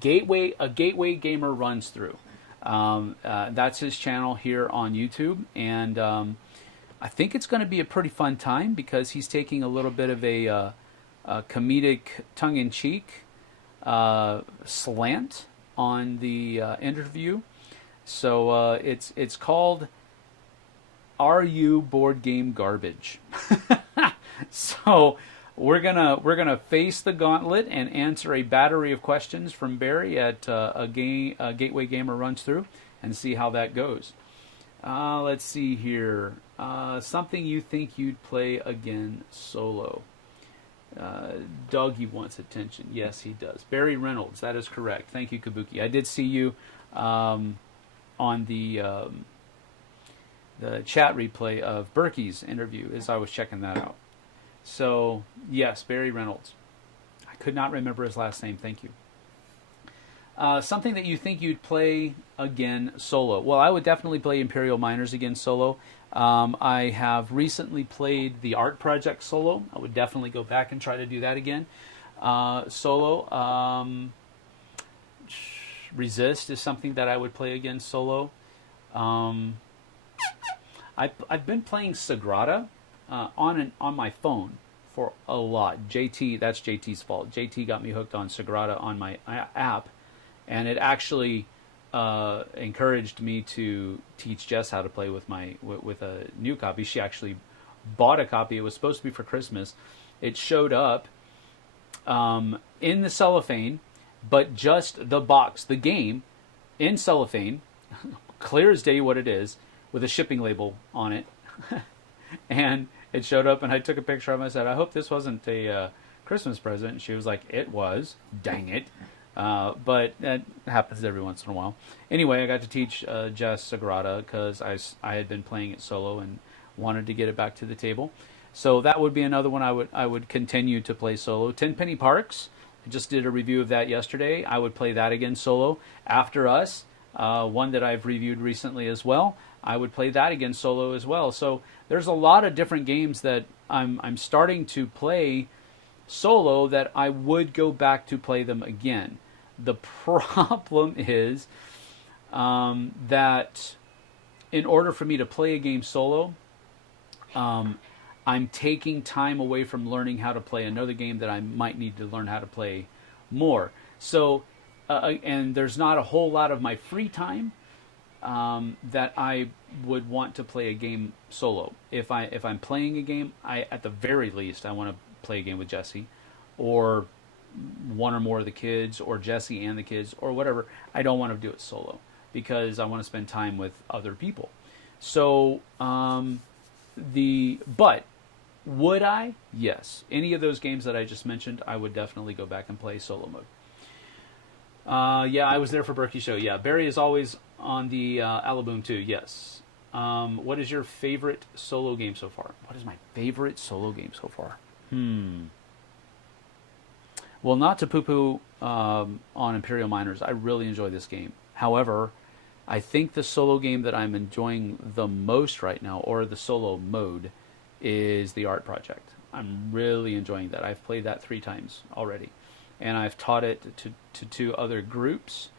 Gateway Gamer Runs Through. That's his channel here on YouTube, and I think it's going to be a pretty fun time because he's taking a little bit of a comedic, tongue-in-cheek slant on the interview. So it's called "Are You Board Game Garbage?" So we're gonna face the gauntlet and answer a battery of questions from Barry at a Gateway Gamer Runs Through, and see how that goes. Let's see here. Something you think you'd play again solo. Dougie wants attention. Yes, he does. Barry Reynolds, that is correct. Thank you, Kabuki. I did see you on the chat replay of Berkey's interview as I was checking that out. So, yes, Barry Reynolds. I could not remember his last name. Thank you. Something that you think you'd play again solo. Well, I would definitely play Imperial Miners again solo. I have recently played the Art Project solo. I would definitely go back and try to do that again. Solo. Resist is something that I would play again solo. I've been playing Sagrada on my phone for a lot. That's JT's fault. JT got me hooked on Sagrada on my app, and it actually encouraged me to teach Jess how to play with a new copy. She actually bought a copy. It was supposed to be for Christmas. It showed up in the cellophane, but just the box, the game, in cellophane, clear as day what it is, with a shipping label on it. And it showed up, and I took a picture of it. I said, I hope this wasn't a Christmas present. And she was like, it was. Dang it. But that happens every once in a while. Anyway, I got to teach Jess Sagrada because I had been playing it solo and wanted to get it back to the table. So that would be another one I would continue to play solo. Tenpenny Parks, I just did a review of that yesterday. I would play that again solo. After Us, one that I've reviewed recently as well, I would play that again solo as well. So there's a lot of different games that I'm starting to play solo that I would go back to play them again. The problem is that in order for me to play a game solo, I'm taking time away from learning how to play another game that I might need to learn how to play more. So, and there's not a whole lot of my free time that I would want to play a game solo. If I'm playing a game, at the very least I want to play a game with Jesse, or one or more of the kids, or Jesse and the kids, or whatever. I don't want to do it solo because I want to spend time with other people. So but would I? Yes. Any of those games that I just mentioned, I would definitely go back and play solo mode. Yeah, I was there for Berkey's show. Yeah, Barry is always on the Alaboom too. Yes. What is your favorite solo game so far? What is my favorite solo game so far? Well, not to poo-poo on Imperial Miners. I really enjoy this game. However, I think the solo game that I'm enjoying the most right now, or the solo mode, is the Art Project. I'm really enjoying that. I've played that 3 times already, and I've taught it to 2 other groups.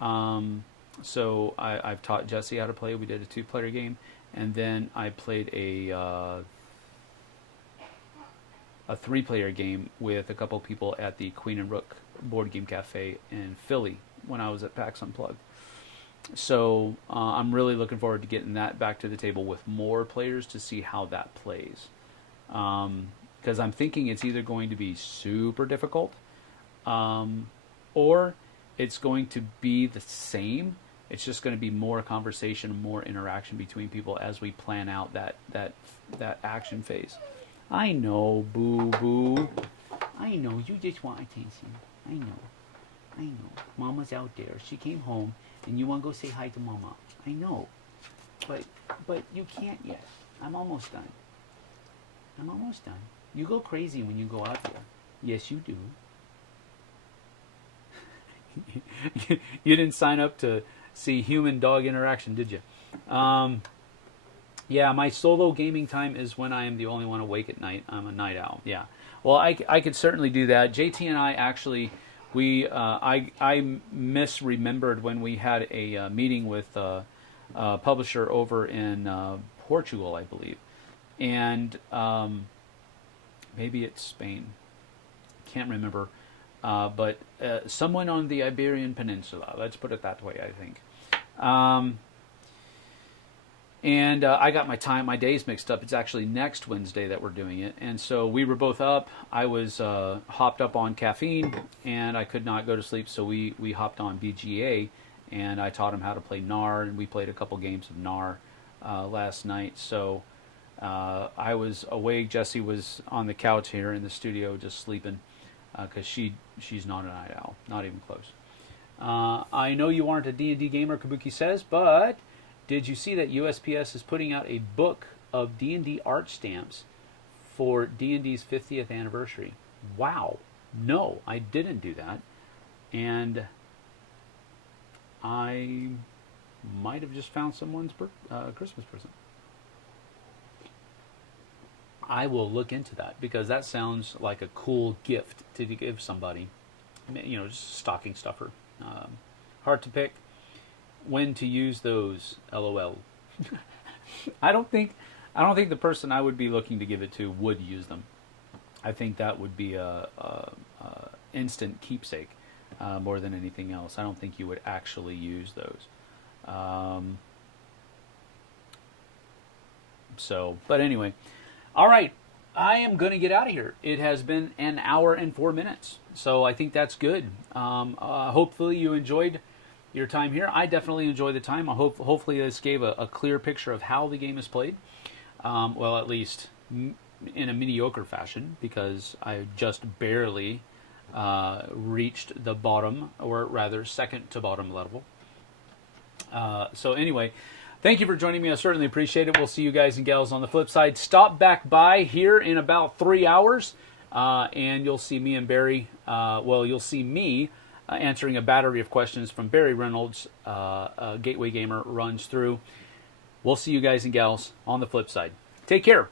So I've taught Jesse how to play. We did a 2-player game, and then I played a 3-player game with a couple people at the Queen and Rook Board Game Cafe in Philly when I was at PAX Unplugged. So I'm really looking forward to getting that back to the table with more players to see how that plays. Because I'm thinking it's either going to be super difficult, or it's going to be the same. It's just going to be more conversation, more interaction between people as we plan out that action phase. I know, boo-boo. I know, you just want attention. I know. Mama's out there. She came home, and you want to go say hi to Mama. I know. But you can't yet. I'm almost done. You go crazy when you go out there. Yes, you do. You didn't sign up to see human-dog interaction, did you? Yeah, my solo gaming time is when I am the only one awake at night. I'm a night owl. Yeah. Well, I could certainly do that. JT and I actually, I misremembered when we had a meeting with a publisher over in Portugal, I believe, and maybe it's Spain. Can't remember. But someone on the Iberian Peninsula. Let's put it that way, I think. And I got my days mixed up. It's actually next Wednesday that we're doing it. And so we were both up. I was hopped up on caffeine, and I could not go to sleep. So we hopped on BGA, and I taught him how to play NAR, and we played a couple games of NAR last night. So I was awake. Jessie was on the couch here in the studio just sleeping because she's not a night owl, not even close. I know you aren't a D&D gamer, Kabuki says, but did you see that USPS is putting out a book of D&D art stamps for D&D's 50th anniversary? Wow. No, I didn't do that. And I might have just found someone's Christmas present. I will look into that because that sounds like a cool gift to give somebody. You know, just stocking stuffer. Hard to pick when to use those. LOL. I don't think the person I would be looking to give it to would use them. I think that would be a instant keepsake more than anything else. I don't think you would actually use those. But anyway, all right. I am going to get out of here. It has been an hour and 4 minutes, so I think that's good. Hopefully you enjoyed your time here. I definitely enjoyed the time. Hopefully this gave a clear picture of how the game is played. Well, at least in a mediocre fashion, because I just barely reached the bottom, or rather second to bottom level. So anyway, thank you for joining me. I certainly appreciate it. We'll see you guys and gals on the flip side. Stop back by here in about 3 hours, and you'll see me and Barry. You'll see me answering a battery of questions from Barry Reynolds, Gateway Gamer runs through. We'll see you guys and gals on the flip side. Take care.